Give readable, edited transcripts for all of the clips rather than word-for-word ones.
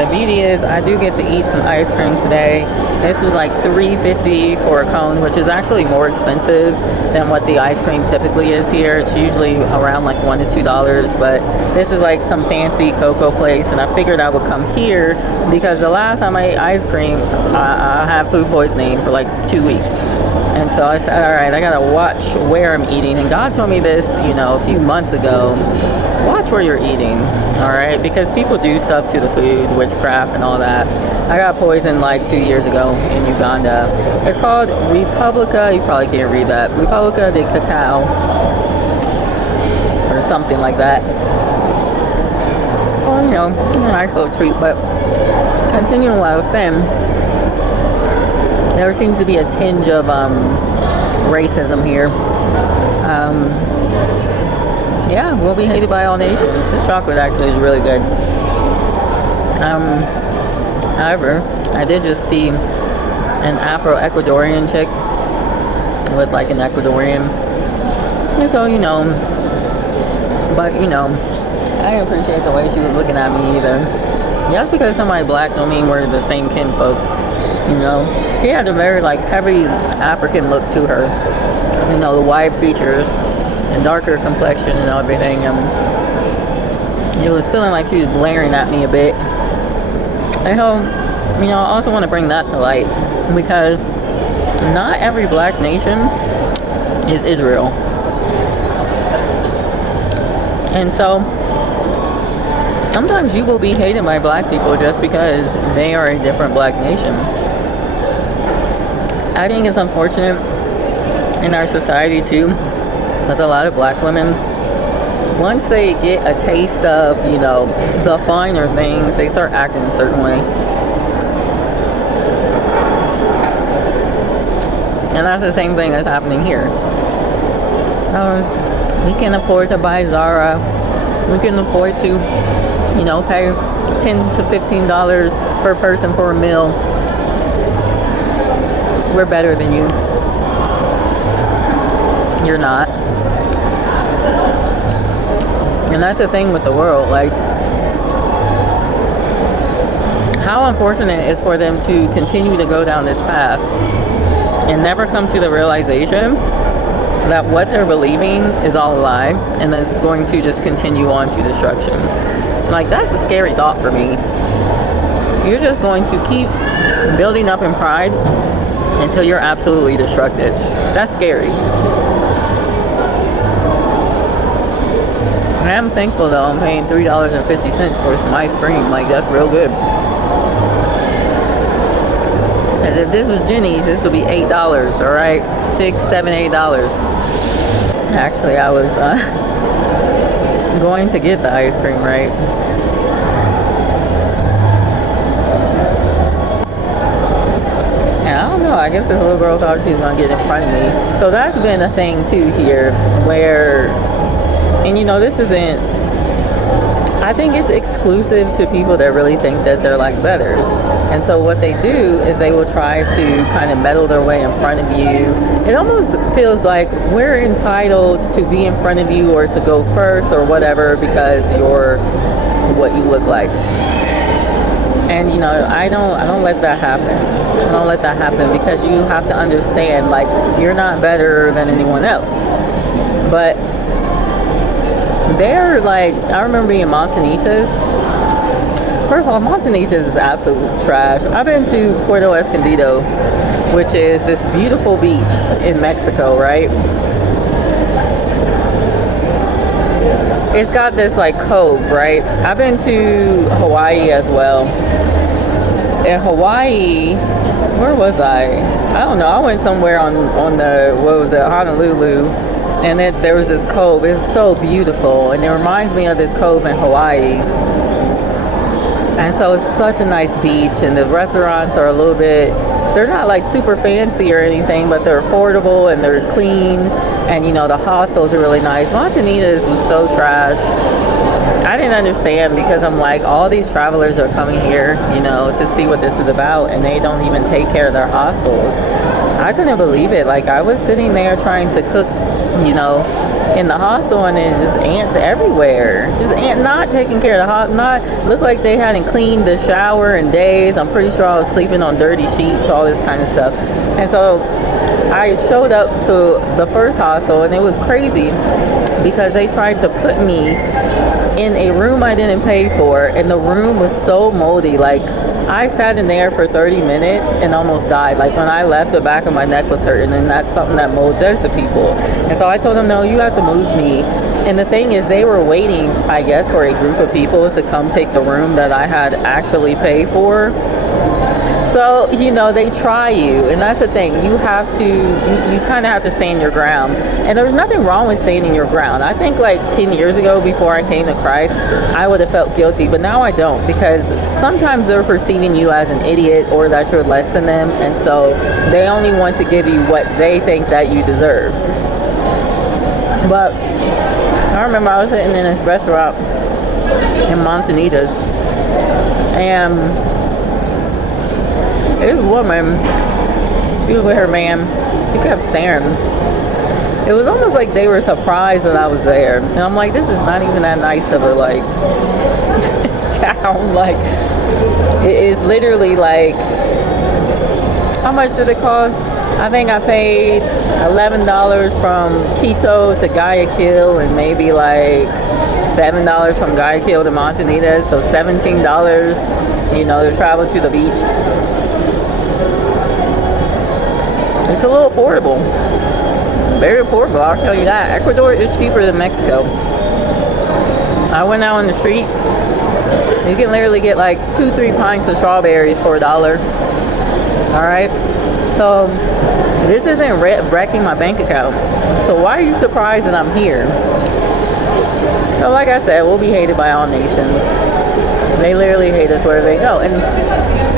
the beauty is I do get to eat some ice cream today. This was like $3.50 for a cone, which is actually more expensive than what the ice cream typically is here. It's usually around like $1 to $2, but this is like some fancy cocoa place, and I figured I would come here because the last time I ate ice cream, I had food poisoning for like 2 weeks. And so I said, all right, I gotta watch where I'm eating. And God told me this, a few months ago. Watch where you're eating, all right? Because people do stuff to the food, witchcraft and all that. I got poisoned like 2 years ago in Uganda. It's called Republica, you probably can't read that, Republica de Cacao, or something like that. Well, a nice little treat, but continuing what I was saying, there seems to be a tinge of racism here. Yeah, we'll be hated by all nations. This chocolate actually is really good. However, I did just see an Afro-Ecuadorian chick with like an Ecuadorian. And so, but I didn't appreciate the way she was looking at me either. Just because somebody black don't mean we're the same kinfolk. He had a very like heavy African look to her. The wide features and darker complexion and everything. It was feeling like she was glaring at me a bit. And so, I also want to bring that to light because not every black nation is Israel. And so, sometimes you will be hated by black people just because they are a different black nation. I think it's unfortunate in our society too that a lot of black women, once they get a taste of, the finer things, they start acting a certain way. And that's the same thing that's happening here. We can afford to buy Zara. We can afford to, pay $10 to $15 per person for a meal. We're better than you. You're not. And that's the thing with the world. Like, how unfortunate it is for them to continue to go down this path and never come to the realization that what they're believing is all a lie and that's going to just continue on to destruction. Like, that's a scary thought for me. You're just going to keep building up in pride until you're absolutely destructed. That's scary. I am thankful though I'm paying $3.50 for some ice cream. Like, that's real good. And if this was Jenny's, this would be $8, alright? $6, $7, $8. Actually, I was going to get the ice cream, right? And I don't know, I guess this little girl thought she was going to get in front of me. So that's been a thing too here where, and this isn't, I think it's exclusive to people that really think that they're like better. And so what they do is they will try to kind of meddle their way in front of you. It almost feels like we're entitled to be in front of you or to go first or whatever because you're what you look like. And I don't let that happen. I don't let that happen because you have to understand, like, you're not better than anyone else. But they're like, I remember being in Montanitas. First of all, Montanitas is absolute trash. I've been to Puerto Escondido, which is this beautiful beach in Mexico, right? It's got this like cove, right? I've been to Hawaii as well. In Hawaii, where was I? I don't know. I went somewhere on the, Honolulu. And there was this cove. It was so beautiful. And it reminds me of this cove in Hawaii. And so it's such a nice beach. And the restaurants are a little bit, they're not like super fancy or anything, but they're affordable and they're clean. And the hostels are really nice. Montanitas was so trash. I didn't understand, because I'm like, all these travelers are coming here, to see what this is about, and they don't even take care of their hostels. I couldn't believe it. Like, I was sitting there trying to cook, in the hostel, and it's just ants everywhere. Just not taking care of the hostel. Not look like they hadn't cleaned the shower in days. I'm pretty sure I was sleeping on dirty sheets, all this kind of stuff. And so I showed up to the first hostel, and it was crazy because they tried to put me in a room I didn't pay for, and the room was so moldy. Like, I sat in there for 30 minutes and almost died. Like, when I left, the back of my neck was hurting, and that's something that mold does to people. And so I told them, no, you have to move me. And the thing is, they were waiting, I guess, for a group of people to come take the room that I had actually paid for. So, they try you, and that's the thing. You have to, you kind of have to stand your ground. And there's nothing wrong with standing your ground. I think like 10 years ago, before I came to Christ, I would have felt guilty, but now I don't, because sometimes they're perceiving you as an idiot or that you're less than them, and so they only want to give you what they think that you deserve. But I remember I was sitting in this restaurant in Montanitas, and this woman, she was with her man, she kept staring. It was almost like they were surprised that I was there. And I'm like, this is not even that nice of a, like, town. Like, it is literally like, how much did it cost? I think I paid $11 from Quito to Guayaquil, and maybe like $7 from Guayaquil to Montanitas, so $17, to travel to the beach. It's a little affordable. Very affordable, I'll tell you that. Ecuador is cheaper than Mexico. I went out on the street. You can literally get like 2-3 pints of strawberries for $1. Alright? So, this isn't wrecking my bank account. So why are you surprised that I'm here? So like I said, we'll be hated by all nations. They literally hate us wherever they go. And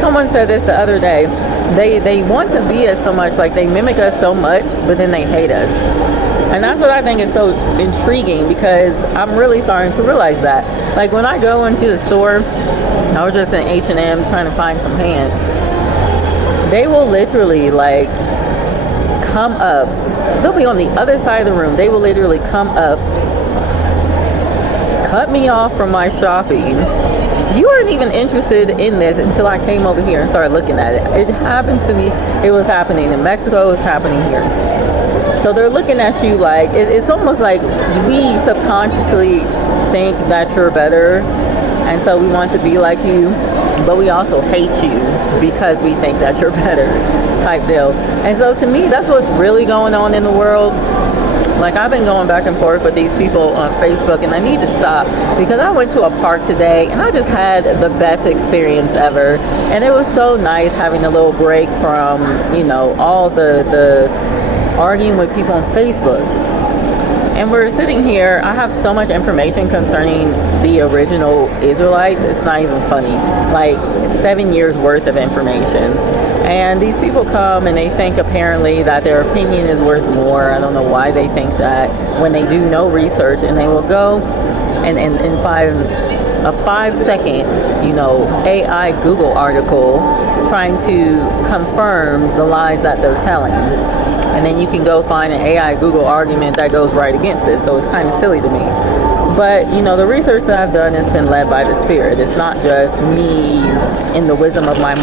someone said this the other day. They want to be us so much, like they mimic us so much, but then they hate us. And that's what I think is so intriguing, because I'm really starting to realize that. Like, when I go into the store, I was just in H&M trying to find some pants. They will literally, like, come up. They'll be on the other side of the room. They will literally come up, cut me off from my shopping. You weren't even interested in this until I came over here and started looking at it. It happens to me. It was happening in Mexico. It was happening here. So they're looking at you like, it's almost like we subconsciously think that you're better, and so we want to be like you, but we also hate you because we think that you're better, type deal. And so to me, that's what's really going on in the world. Like, I've been going back and forth with these people on Facebook, and I need to stop, because I went to a park today and I just had the best experience ever. And it was so nice having a little break from, all the arguing with people on Facebook. And we're sitting here, I have so much information concerning the original Israelites, it's not even funny. Like, 7 years worth of information. And these people come and they think apparently that their opinion is worth more. I don't know why they think that, when they do no research, and they will go and find a 5-second, AI Google article trying to confirm the lies that they're telling. And then you can go find an AI Google argument that goes right against it. So it's kind of silly to me. But, the research that I've done has been led by the Spirit. It's not just me in the wisdom of my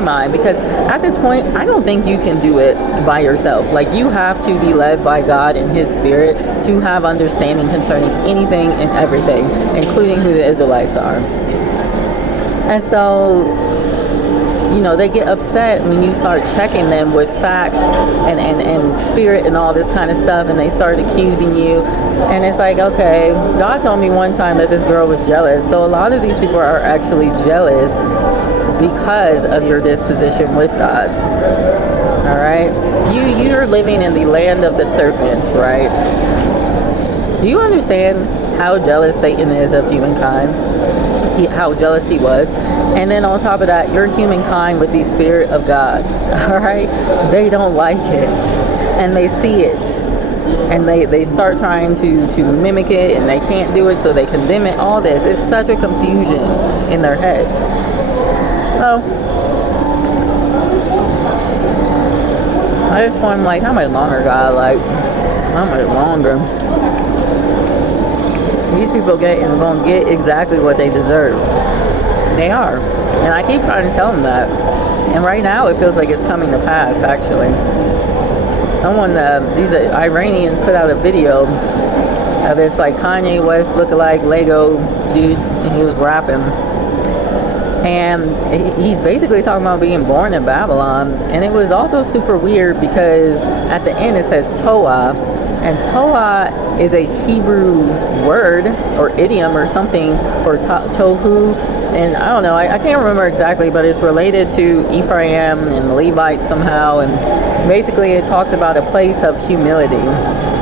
mind. Because at this point, I don't think you can do it by yourself. Like, you have to be led by God and His Spirit to have understanding concerning anything and everything, including who the Israelites are. And so, they get upset when you start checking them with facts and spirit and all this kind of stuff, and they start accusing you. And it's like, okay, God told me one time that this girl was jealous. So a lot of these people are actually jealous because of your disposition with God. All right? You're living in the land of the serpents, right? Do you understand how jealous Satan is of humankind? How jealous he was. And then on top of that, you're humankind with the Spirit of God. All right? They don't like it. And they see it. and they start trying to mimic it, and they can't do it, so they condemn it. All this, it's such a confusion in their heads. So at this point, I'm like, how much longer, God? Like, how much longer? These people gonna get exactly what they deserve. They are, and I keep trying to tell them that. And right now, it feels like it's coming to pass. Actually, these Iranians put out a video of this like Kanye West lookalike Lego dude, and he was rapping. And he's basically talking about being born in Babylon. And it was also super weird because at the end it says Toa. And Toa is a Hebrew word or idiom or something for tohu. And I don't know, I can't remember exactly, but it's related to Ephraim and Levite somehow. And basically it talks about a place of humility.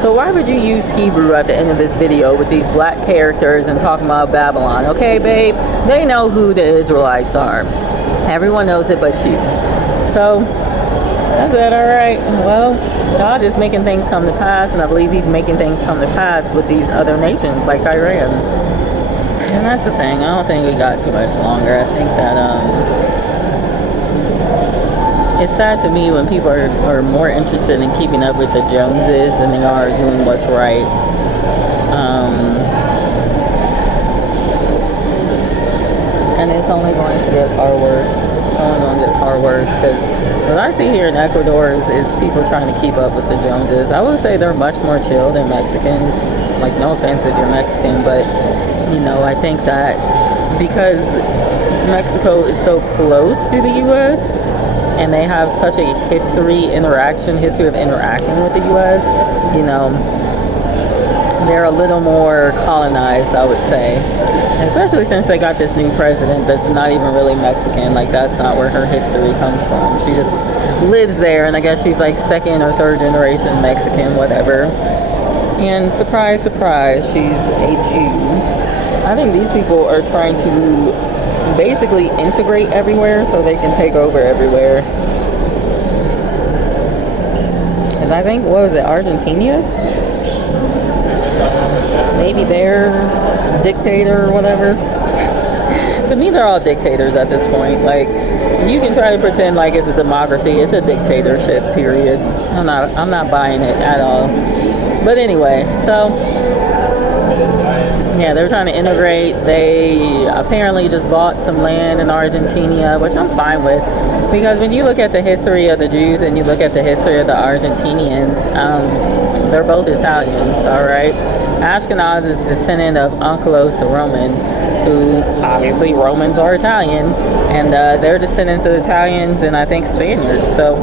So why would you use Hebrew at the end of this video with these black characters and talking about Babylon? Okay, babe, they know who the Israelites are. Everyone knows it but you. So I said, all right, well, God is making things come to pass, and I believe he's making things come to pass with these other nations like Iran. And that's the thing. I don't think we got too much longer. I think that it's sad to me when people are more interested in keeping up with the Joneses than they are doing what's right. And it's only going to get far worse. It's only going to get far worse because what I see here in Ecuador is people trying to keep up with the Joneses. I would say they're much more chill than Mexicans. Like, no offense if you're Mexican, but, you know, I think that's because Mexico is so close to the U.S., and they have such a history of interacting with the U.S., you know, they're a little more colonized, I would say. And especially since they got this new president that's not even really Mexican. Like, that's not where her history comes from. She just lives there, and I guess she's like second or third generation Mexican, whatever. And surprise, surprise, she's a Jew. I think these people are trying to basically integrate everywhere so they can take over everywhere. Because I think, what was it, Argentina? Maybe their dictator or whatever. To me, they're all dictators at this point. Like, you can try to pretend like it's a democracy. It's a dictatorship, period. I'm not buying it at all. But anyway, so yeah, they're trying to integrate. They apparently just bought some land in Argentina, which I'm fine with, because when you look at the history of the Jews and you look at the history of the Argentinians, they're both Italians, all right? Ashkenaz is descendant of Onkelos the Roman, who obviously Romans are Italian, and they're descendants of Italians and I think Spaniards. So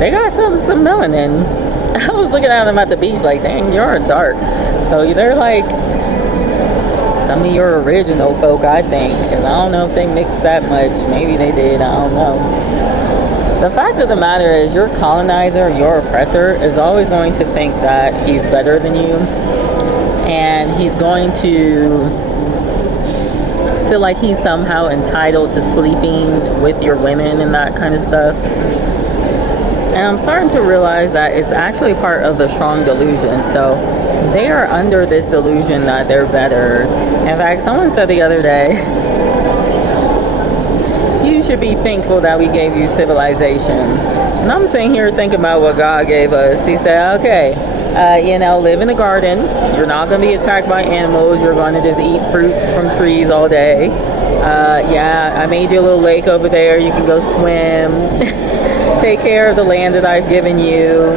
they got some melanin. I was looking at them at the beach like, dang, you're dark. So they're like some of your original folk, I think. And I don't know if they mixed that much. Maybe they did. I don't know. The fact of the matter is, your colonizer, your oppressor, is always going to think that he's better than you. And he's going to feel like he's somehow entitled to sleeping with your women and that kind of stuff. And I'm starting to realize that it's actually part of the strong delusion. So they are under this delusion that they're better. In fact, someone said the other day, you should be thankful that we gave you civilization. And I'm sitting here thinking about what God gave us. He said, okay, live in the garden. You're not going to be attacked by animals. You're going to just eat fruits from trees all day. I made you a little lake over there. You can go swim. Take care of the land that I've given you.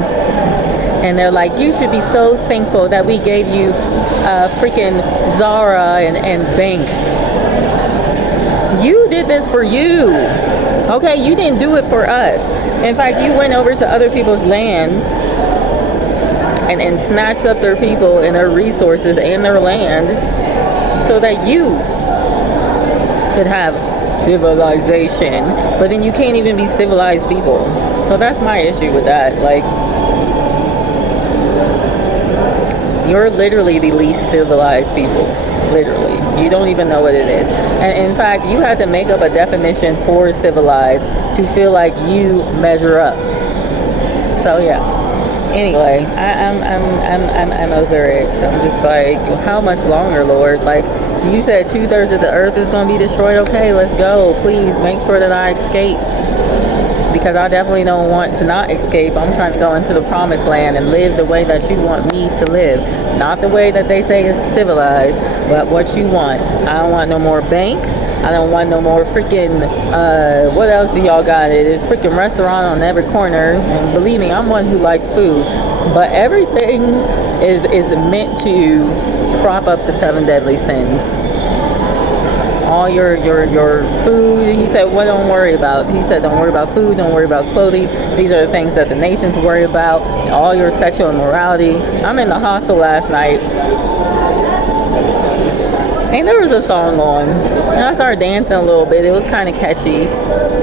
And they're like, you should be so thankful that we gave you freaking Zara and Banks. You did this for you. Okay, you didn't do it for us. In fact, you went over to other people's lands and snatched up their people and their resources and their land so that you could have civilization, but then you can't even be civilized people. So that's my issue with that. Like, you're literally the least civilized people. Literally. You don't even know what it is. And in fact, you had to make up a definition for civilized to feel like you measure up. So yeah. Anyway, I'm over it. I'm just like, how much longer, Lord? Like, you said 2/3 of the earth is going to be destroyed. Okay, let's go. Please make sure that I escape, because I definitely don't want to not escape. I'm trying to go into the promised land and live the way that you want me to live. Not the way that they say is civilized, but what you want. I don't want no more banks. I don't want no more freaking, what else do y'all got? It's freaking restaurant on every corner. And believe me, I'm one who likes food. But everything is meant to prop up the 7 deadly sins. All your food, he said, well, don't worry about. He said, don't worry about food, don't worry about clothing. These are the things that the nations worry about. All your sexual immorality. I'm in the hostel last night, and there was a song on, and I started dancing a little bit. It was kind of catchy,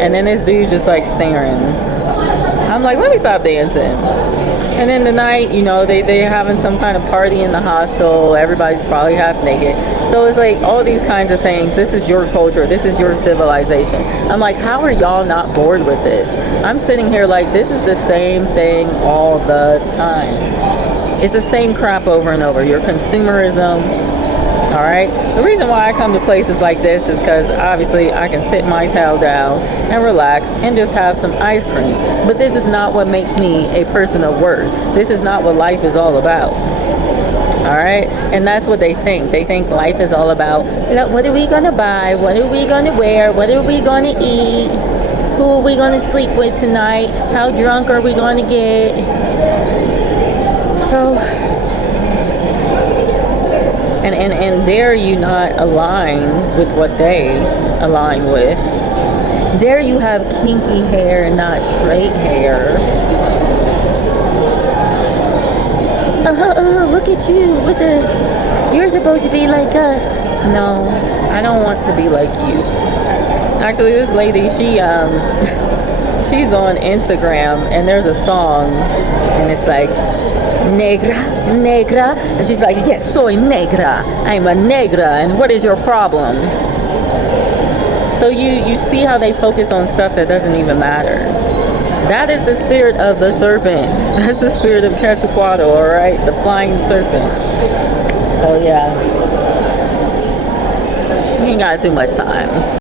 and then this dude's just like staring. I'm like, let me stop dancing. And then the night, you know, they're having some kind of party in the hostel. Everybody's probably half naked. So it's like all these kinds of things. This is your culture. This is your civilization. I'm like, how are y'all not bored with this? I'm sitting here like, this is the same thing all the time. It's the same crap over and over. Your consumerism. All right. The reason why I come to places like this is because obviously I can sit my tail down and relax and just have some ice cream. But this is not what makes me a person of worth. This is not what life is all about. All right. And that's what they think. They think life is all about, what are we going to buy? What are we going to wear? What are we going to eat? Who are we going to sleep with tonight? How drunk are we going to get? So... And dare you not align with what they align with. Dare you have kinky hair and not straight hair. Look at you with the, you're supposed to be like us. No, I don't want to be like you. Actually, this lady, she's on Instagram, and there's a song, and it's like, negra, negra, and she's like, yes, soy negra, I'm a negra, and what is your problem? So you see how they focus on stuff that doesn't even matter. That is the spirit of the serpents. That's the spirit of Quetzalcoatl, all right, the flying serpent. So yeah, we ain't got too much time.